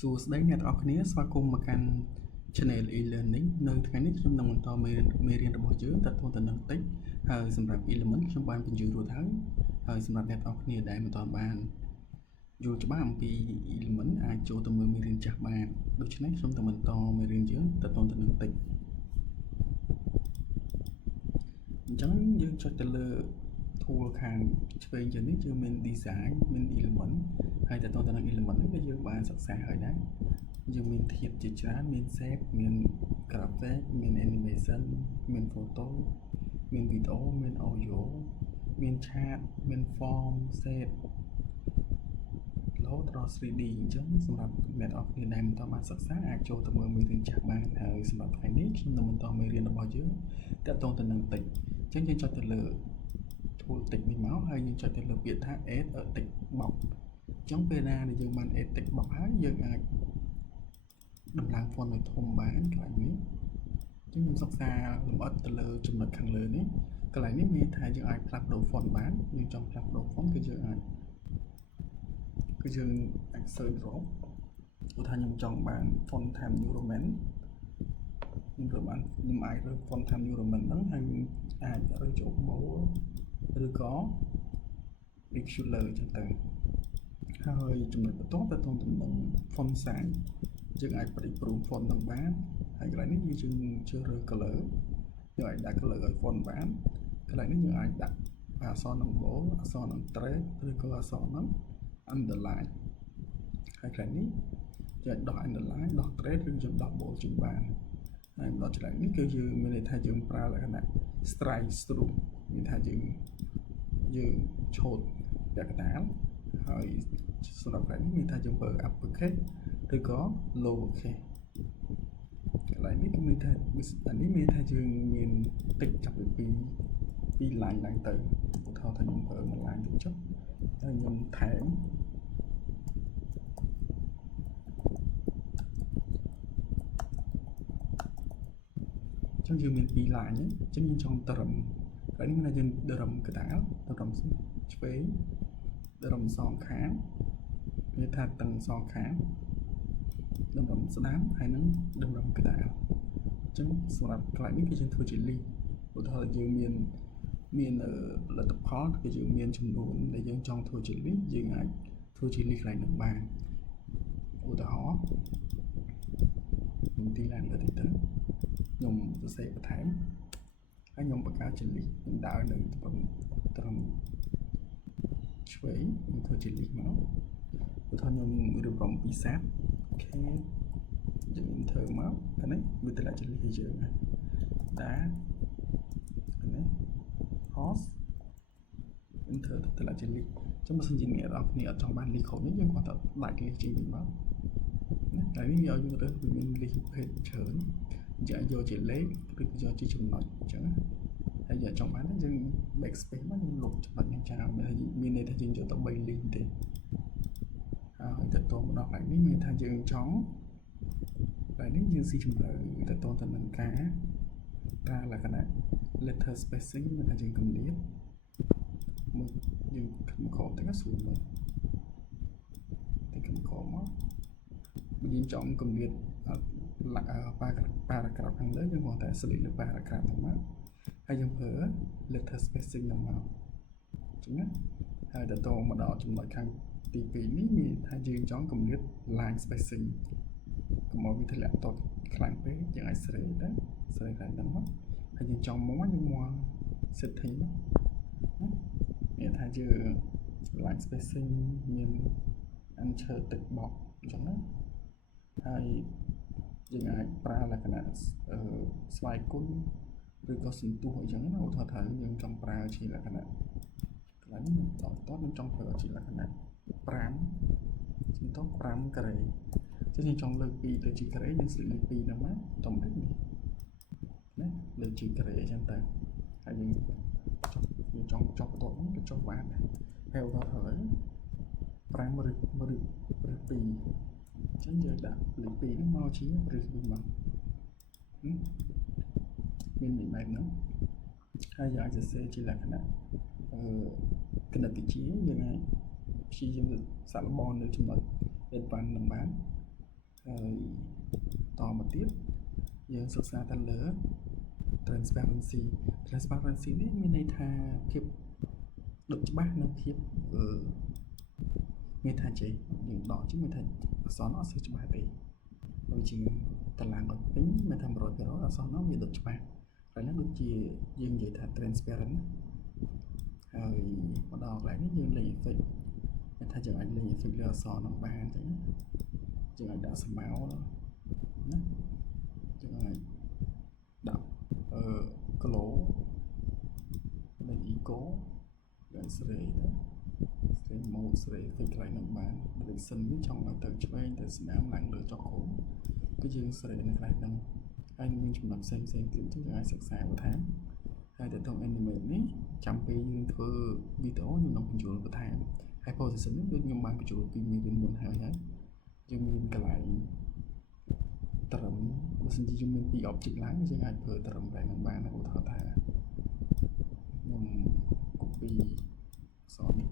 សួស្តីអ្នកទាំងអស់គ្នាស្វាគមន៍មកកាន់ Channel e-learning នៅថ្ងៃនេះខ្ញុំនឹងបន្តមេរៀនរបស់យើងទាក់ទងទៅនឹង text ហើយសម្រាប់ element ខ្ញុំបានបញ្ចូលរួចហើយសម្រាប់អ្នកទាំងអស់គ្នាដែលមិនទាន់បានយល់ច្បាស់អំពី element អាចចូលទៅមើលមេរៀនចាស់បានដូច្នេះខ្ញុំនឹងបន្តមេរៀនយើងទាក់ទងទៅនឹង text អញ្ចឹងយើងចុចទៅលើ tool ខាងឆ្វេងជើងនេះយើងមាន design មាន element ហើយទាក់ទងទៅនឹង element នេះគឺយើងបានសិក្សាហើយដែរយើងមានធាតុជាច្រើនមាន shape មាន graphic មាន animation មាន photo មាន video មាន audio មាន chart មាន form shape រហូតដល់ 3D អញ្ចឹងសម្រាប់អ្នកនរគ្នាដែលមិនទាន់បានសិក្សាអាចចូលទៅមើលមេរៀនចាស់បានហើយសម្រាប់ថ្ងៃនេះខ្ញុំនឹងបន្តមេរៀនរបស់យើងទាក់ទងទៅនឹង text អញ្ចឹងយើងចុចទៅលើ tool text នេះមកហើយយើងចុចទៅលើពាក្យថា add a text box អញ្ចឹងពេលណាដែលយើងបាន add text box ហើយយើងអាចដំឡើង font ឲ្យធំបានកន្លែងនេះអញ្ចឹងខ្ញុំសិក្សាលម្អិតទៅលើចំណុចខាងលើនេះកន្លែងនេះមានថាយើងអាចផ្លាស់ប្ដូរ font បានយើងចង់ផ្លាស់ប្ដូរ font គឺយើងអាច search រកឧទាហរណ៍ខ្ញុំចង់បាន font Times New Roman ខ្ញុំអាចរើស font Times New Roman ហ្នឹងហើយអាចរើសចូល bold ឬក៏ regular អញ្ចឹងទៅហើយចំណុចបន្ទាប់ទៅនឹង font size យើងអាចប្រិចព្រម font នឹងបានហើយកន្លែងនេះយើងជ្រើសរើស color យើងអាចដាក់ color ឲ្យ font បានកន្លែងនេះយើងអាចដាក់អក្សរនឹង bold អក្សរនឹង trace ឬក៏អក្សរនឹង underline ហើយកន្លែងនេះយើងដោះ underline ដោះ trace ឬយើងដោះ bold ជិះបានហើយដល់ចំណុចនេះគឺយើងមានន័យថាយើងប្រើលក្ខណៈ strike through មានថាយើងឆូតពាក្យកណ្ដាលហើយសម្រាប់កន្លែងនេះមានថាយើងប្រើ uppercase ឬក៏ lowercase កន្លែងនេះគឺមានថាអានេះមានថាយើងមានតិចចាប់ពី2 line ឡើងទៅឧទាហរណ៍ថាខ្ញុំប្រើ1 line ទៅចុះហើយខ្ញុំថែមចឹងយើងមាន2 line ចឹងយើងចង់ត្រឹមហើយនេះមានថាយើងត្រឹមកណ្ដាលត្រឹមឆ្វេងត្រឹមសងខាងមានថាទាំងសងខាងត្រឹមស្ដាំហើយនឹងត្រឹមកណ្ដាលចឹងសម្រាប់កន្លែងនេះគឺយើងធ្វើជា list ឧទាហរណ៍យើងមានផលិតផលគឺយើងមានចំនួនដែលយើងចង់ធ្វើជា list យើងអាចធ្វើជា list កន្លែងនឹងបានឧទាហរណ៍ខ្ញុំទីឡើងលើតិចទៅខ្ញុំសរសេរបន្ថែមហើយខ្ញុំបង្កើតជា list ខ្ញុំដើរនៅត្រឹមឆ្វេងខ្ញុំធ្វើជា list មកឧទាហរណ៍ខ្ញុំរៀបចំពីសាទយើង enter មកអានេះវាទៅដាក់ជា list យើងណាដាក់អានេះ host enter ទៅដាក់ជា list ចឹងបើសិនជាអ្នកនរគ្នាអត់ចង់បាន list គ្រប់នេះយើងគាត់ទៅដាក់ list ចេញវិញមកណាតែនេះយើងរើសវាមាន list ប្រភេទច្រើនយើងយកជាលេខឬយកជាចំណុចអញ្ចឹងហើយយើងចង់បានយើង backspace មកយើងលុបចំណុចនេះចោលមានន័យថាយើងយកទៅ3 link ទេហើយទៅតមកដល់កន្លែងនេះមានថាយើងចង់កន្លែងនេះយើងស៊ីជម្រៅទៅតទៅនឹងការប្រើលក្ខណៈ letter spacing មានថាយើងគម្លាតមួយយើងខំទាំងស្រួលមើលតែខំមកយើងចង់គម្លាតparagraph ខាងលើយើងគាត់តែ select លើ paragraph ហ្នឹងមកហើយយើងប្រើ letter spacing ហ្នឹងមកអញ្ចឹងណាហើយទៅមកដល់ចំណុចខាងទី2នេះមានថាយើងចង់គម្លាត line spacing កុំឲ្យវាធ្លាក់តតខ្លាំងពេកយើងអាចស្រីទៅស្រីខាងហ្នឹងមកហើយយើងចង់មកយើងមក setting មកមានថាយើង line spacing មាន enter text box អញ្ចឹងណាហើយយើងអាចប្រើលក្ខណៈស្វ័យគុណឬក៏សន្ទុះអញ្ចឹងណាឧទាហរណ៍ថាយើងចង់ប្រើជាលក្ខណៈកន្លែងនេះតខ្ញុំចង់ប្រើជាលក្ខណៈ5សន្ទុះ5ការ៉េចឹងយើងចង់លើក2ទៅជាការ៉េយើងស្លេកលើ2ហ្នឹងមកតំតិចនេះណាលើកជាការ៉េអញ្ចឹងទៅហើយយើងចង់ចុះបន្ទាប់ហ្នឹងក៏ចុះបានដែរហើយឧទាហរណ៍5ឬ2ចឹងយើងដាក់លេខ2ហ្នឹងមកជាឬវិញមកមាននេះបែបហ្នឹងហើយយើងអាចសរសេរជាលក្ខណៈគណិតវិទ្យាយើងអាចព្យាយាមសាកល្បងនៅចំណុច advanced នឹងបាន ហើយតមកទៀតយើងសិក្សាទៅលើ transparency នេះមានន័យថាភាពដូចច្បាស់និងភាពមានថាចេះយើងដកជិះមានថាអក្សរនោះអត់សូវច្បាស់ទេដូចជាតឡាងអត់ពេញមានថា 100% អក្សរនោះវាដូចច្បាស់ហើយហ្នឹងដូចជាយើងនិយាយថា transparent ហើយមកដល់កន្លែងនេះយើងលេង effect មានថាយើងអាចលេង effect លើអក្សរនោះបានអញ្ចឹងយើងអាចដាក់ស្មៅណាយើងអាចដាក់glow និង eco យើងស្រីទៅស្រី mode ស្រី effect កន្លែងហ្នឹងបាន direction នេះចង់ឲ្យទៅឆ្វេងទៅស្ដាំឡើងលើចុះក្រោមគឺយើងស្រីនៅកន្លែងហ្នឹងហើយមានចំណុចផ្សេងៗទៀតយើងអាចសិក្សាបន្ថែមហើយទៅក្នុង animate នេះចាំពេលយើងធ្វើវីដេអូខ្ញុំនឹងបញ្ចូលបន្ថែមហើយ position នេះដូចខ្ញុំបានបញ្ចូលពីមានមុនហើយយើងមានកន្លែងត្រឹមបើសិនជាយើងមានពី object ឡើងយើងអាចធ្វើត្រឹមកន្លែងហ្នឹងបានឧទាហរណ៍ថាខ្ញុំ copy អក្សរនេះ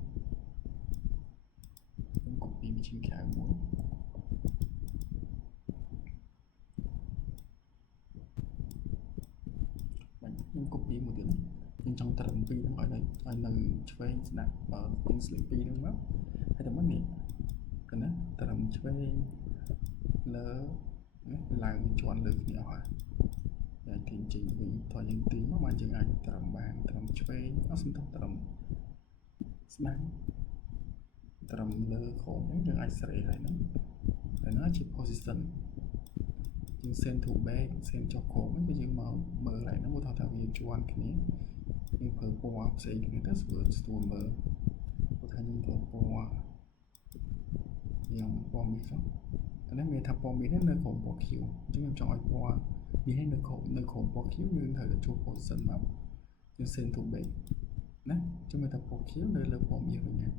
ខ្ញុំ copy វាជាក្រៅមួយខ្ញុំ copy មួយទៀតយើងចង់ត្រឹមពីហ្នឹងឲ្យនៅឆ្វេងស្ដាប់យើងស្លេចពីហ្នឹងមកហើយតែមិននេះកណាត្រឹមឆ្វេងលើឡើងជាន់លើគ្នាអស់ហើយយើងទាញចេញវិញថយយើងទាញមកបានយើងអាចត្រឹមបានត្រឹមឆ្វេងអត់សំខាន់ត្រឹមស្ដាំត្រឹមលើក្រោមហ្នឹងយើងអាចស្រីហើយហ្នឹងតែនោះជា position យើង send to back send ចុះក្រោមហ្នឹងយើងមកមើលហើយហ្នឹងមកថាវាជាន់គ្នាយើងប្រើពណ៌ផ្សេងគ្នាទៅស្រួលមើលគាត់ថាខ្ញុំប្រើពណ៌យ៉ាងពណ៌មាសអានេះមានថាពណ៌មាសនៅក្រោមពណ៌ខៀវអញ្ចឹងខ្ញុំចង់ឲ្យពណ៌មាសនៅក្រោមពណ៌ខៀវយើងត្រូវទៅជួប position មកយើង send to back ណាចាំមើលថាពណ៌ខៀវនៅលើពណ៌មាសវិញហ្នឹង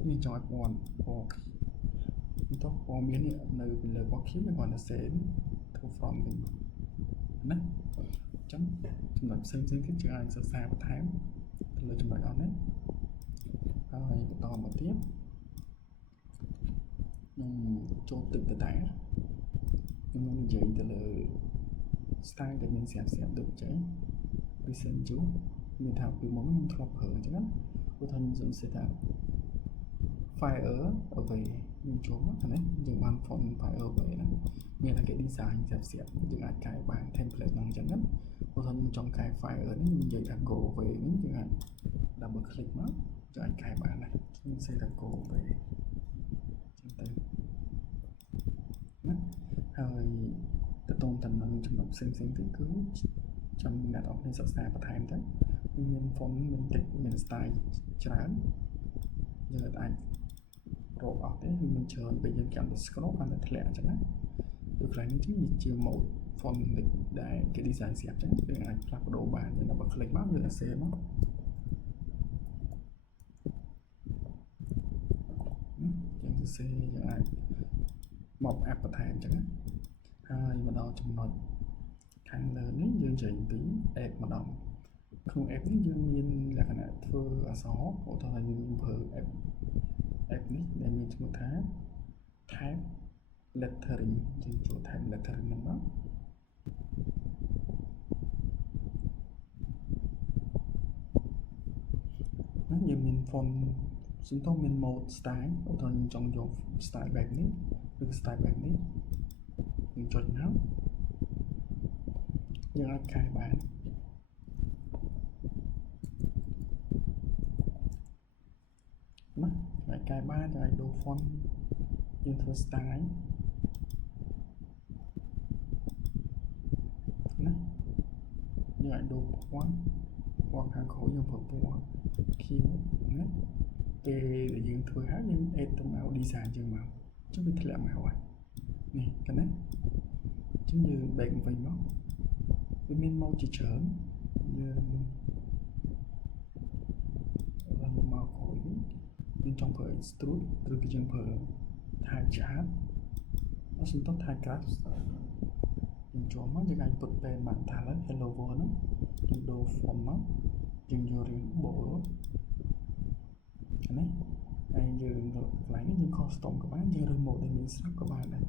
ខ្ញុំចង់ឲ្យពណ៌មាសនេះនៅពីលើពណ៌ខៀវយើងគាត់ទៅ send to from វិញណាអញ្ចឹងចំណុចផ្សេងៗទៀតយើងអាចសិក្សាបន្ថែមទៅលើចំណុចអស់នេះហើយបន្តមកទៀតខ្ញុំចូលទឹកទៅដែរខ្ញុំនឹងនិយាយទៅលើ style ដែលមានស្រាប់ដូចចឹង present ជួមានថាពីមុនខ្ញុំធ្លាប់ប្រើអញ្ចឹងណាព្រោះថាខ្ញុំសរសេរថា fire away ខ្ញុំចូលមកណាយើងបាន font fire away ហ្នឹងមានតែគេ design ស្រាប់យើងអាចកែបាន template ហ្នឹងអញ្ចឹងណាព្រោះថាខ្ញុំចង់កែ fire នេះខ្ញុំនិយាយថា go away នេះយើងអាច double click មកយើងអាចកែបានដែរខ្ញុំសេថា go away ចឹងទៅណាហើយទៅតទៅនឹងចំណុចផ្សេងៗទៀតគឺចាំអ្នកនរគ្នាសិក្សាបន្ថែមទៅមាន font មាន text មាន style ច្រើនយើងអាចរកអត់ទេវាមានច្រើនពេលយើងចាំទៅ scroll បានតែធ្លាក់អញ្ចឹងណាដូចកន្លែងនេះជា mode font ដែលគេ design ស្រាប់អញ្ចឹងយើងអាចផ្លាស់ប្ដូរបានយើងដល់ click មកយើង save មកយើង save យើងអាចមក app បន្ថែមអញ្ចឹងណាហើយមកដល់ចំណុចខាងលើនេះយើងចេញពី app ម្ដងក្នុង app នេះយើងមានលក្ខណៈធ្វើអក្សរឧទាហរណ៍យើងប្រើ app នេះដែលមានឈ្មោះថា type lettering យើងចូល type lettering ហ្នឹងមកយើងមាន font សំទោសមាន mode style ឧទាហរណ៍ខ្ញុំចង់យក style បែបនេះឬ style បែបនេះយើងចុចមកយើងអាចកែបានណាអាចកែបានយើងអាចដូរ font យើងធ្វើ style ណាយើងអាចដូរពណ៌ខាងក្រោយយើងប្រើពណ៌ខៀវណាពេលដែលយើងធ្វើហើយយើង add ទៅមក design យើងមកចុះវាធ្លាក់មកហើយនេះកណ្ណាចឹងយើង back វិញមកវាមាន mode ជាច្រើនយើងឡើងមកក្រោយវិញយើងចង់ប្រើ extrude ឬក៏យើងប្រើ type chart អត់សំទោស type graph យើងចូលមកយើងអាចពុតពេលមកថាឡើយ hello world ហ្នឹងយើងដូរ font មកយើងយករៀង bold ណាហើយយើងកន្លែងនេះយើង custom ក៏បានយើងរើស mode ដែលមានស្រាប់ក៏បានដែរ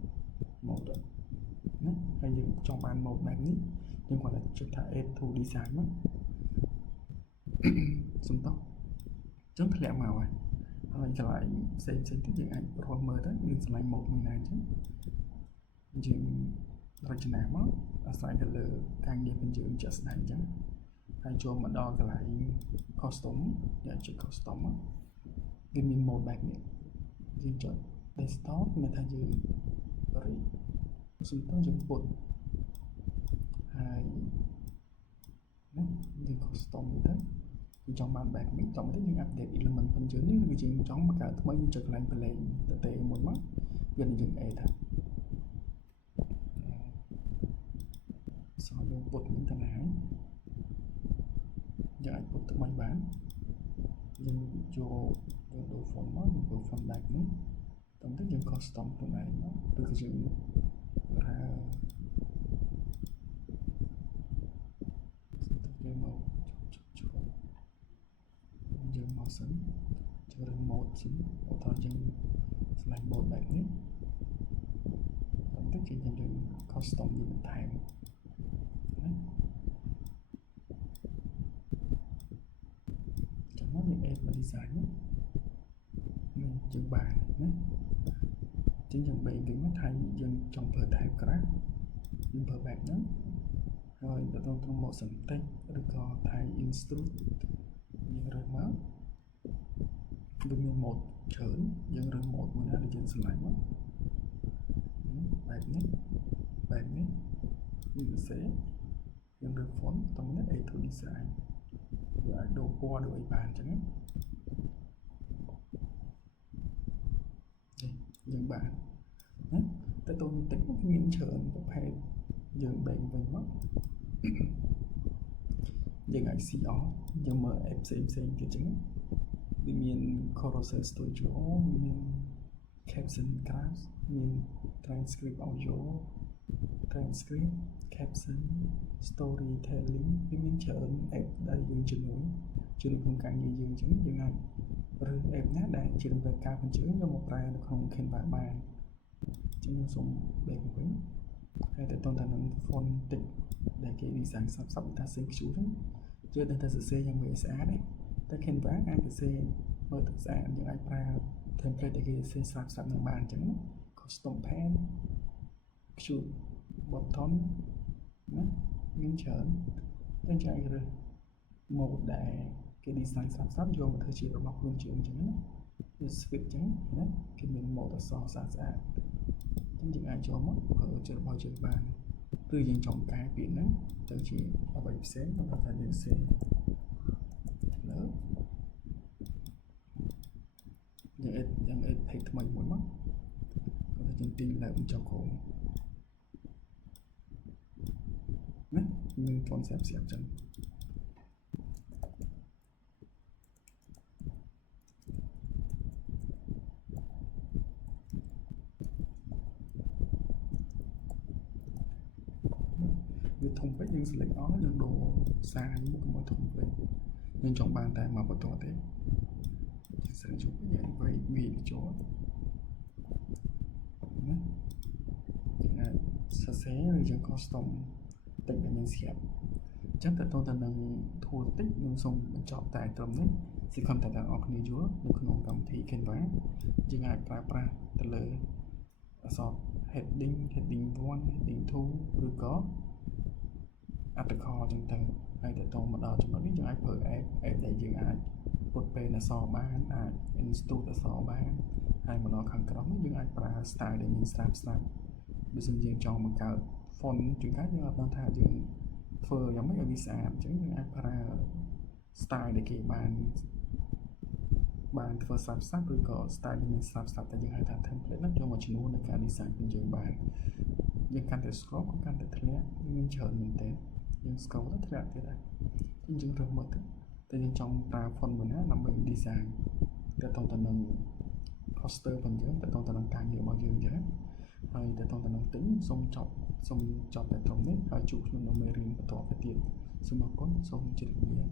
mode ណាហើយយើងចង់បាន mode បែបនេះយើងគាត់ចុចថា add to design មកសុំតោះចឹងធ្លាក់មកហើយកន្លែងផ្សេងទៀតយើងអាចរកមើលទៅយើងឆ្លៃ mode មួយណាអញ្ចឹងយើងរចនាមកអាស្រ័យទៅលើការងាររបស់យើងជាក់ស្ដែងអញ្ចឹងហើយចូលមកដល់កន្លែង custom យើងចុច custom មកវាមាន mode បែបនេះយើងចុច desktop មានថាយើងរីសុំតោះយើងពុតហើយណាយើង custom ទៅយើងចង់បានបែបនេះតោះទៅយើង update element របស់យើងនេះគឺយើងចង់បង្កើតថ្មីយើងចុចកន្លែង play ទៅទេមួយមកយើង add ថាសោះយើងពុតនេះទៅណាហើយយើងអាចពុតថ្មីបានយើងចូលដូរ font មកយើងដូរ font បែបនេះតោះទៅយើង custom ខ្លួនឯងមកឬក៏យើងប្រើយើងមកយើងមកសិនចូល mode សិនឧទាហរណ៍យើងស្លាញ់ mode បែបនេះតោះទៅយើង custom យើងបន្ថែមណាចាំមកយើង add មក design នេះយើងបានណាចឹងយើងបែងវិញមកថាយើងចង់ប្រើ type graph យើងប្រើបែបហ្នឹងហើយទៅត្រង់មកសិនតិចឬក៏ type instruct យើងរើសមកវាមាន mode ច្រើនយើងរើស mode មួយណាដែលយើងស្រឡាញ់មកបែបនេះយើងសរសេរយើងរើស font តោះនេះ add to design យើងអាចដូរពណ៌ដូរអីបានអញ្ចឹងយើងបានណាតែតូនតិចវាមានច្រើនប្រភេទយើងបែងវិញមកយើងអាច see all យើងមើល app ផ្សេងទៀតអញ្ចឹងវាមាន Carousel Studio មាន Caption Graph មាន Transcript Audio Transcript Caption Storytelling វាមានច្រើន app ដែលយើងជំនួយក្នុងការងារយើងអញ្ចឹងយើងអាចឬ app ណាដែលជាតម្រូវការបញ្ជើញយកមកប្រើនៅក្នុង Canva បានអញ្ចឹងខ្ញុំសូមបែកវិញហើយទៅតាមនឹង font តិចដែលគេ design សាប់ថា CQ ហ្នឹងជឿថាសរសេរយ៉ាងមួយស្អាតទេតែ Canva អាចសរសេរមើលទៅស្អាតយើងអាចប្រើ template ដែលគេសរសេរស្រាប់នឹងបានអញ្ចឹងណា custom pen Q button ណាមានច្រើនតែចែករើស mode ដែលគេ design ស្រាប់យកមកធ្វើជារបស់ខ្លួនជាងអញ្ចឹងណាវា switch អញ្ចឹងណាគេមាន mode អក្សរស្អាតអញ្ចឹងយើងអាចចូលមកប្រើជារបស់យើងបានឬយើងចង់កែពាក្យហ្នឹងទៅជាអ្វីផ្សេងគាត់ថាយើងសេលើយើង add page ថ្មីមួយមកគាត់ថាយើងទីលើបញ្ចុះក្រុមណាមាន font ស្រាប់អញ្ចឹងវាធំពេកយើង select all យើងដូរសារនេះមកធំពេកយើងចង់បានតែមកបន្តទេយើង select ជុំយើងវាចូលណាយើងអាចសរសេរឬយើង custom តិចដែលយើងស្រាប់អញ្ចឹងតើតើនឹង tool តិចខ្ញុំសូមបញ្ចប់តែត្រឹមនេះសង្ឃឹមថាអ្នកនរគ្នាយល់នៅក្នុងកម្មវិធី Canva យើងអាចប្រើប្រាស់ទៅលើអក្សរ heading 1 heading 2ឬក៏ article អញ្ចឹងទៅហើយទៅមកដល់ចំណុចនេះយើងអាចប្រើ app ដែលយើងអាចពុតពេលអក្សរបានអាច institute អក្សរបានហើយមកដល់ខាងក្រោមនេះយើងអាចប្រើ style ដែលមានស្រាប់បើសិនយើងចង់បង្កើត font ជួនកាលយើងអត់ដឹងថាយើងធ្វើយ៉ាងម៉េចឲ្យវាស្អាតអញ្ចឹងយើងអាចប្រើ style ដែលគេបានធ្វើស្រាប់ឬក៏ style ដែលមានស្រាប់តែយើងហៅថា template ហ្នឹងយកមកជំនួសនឹងការ design របស់យើងបានយើងកាន់តែ scroll ក៏កាន់តែធ្លាក់មានច្រើនមែនទេយើង scroll ទៅធ្លាក់ទៀតហើយយើងរើសមកទៅតែយើងចង់ប្រើ font មួយណាដើម្បី design ទៅទៅនឹង poster របស់យើងទៅទៅនឹងការងាររបស់យើងអញ្ចឹងហើយទៅទៅនឹងទិញសូមចប់តែត្រឹមនេះហើយជួបគ្នានៅមេរៀនបន្តទៅទៀតសូមអរគុណសូមជម្រាបលា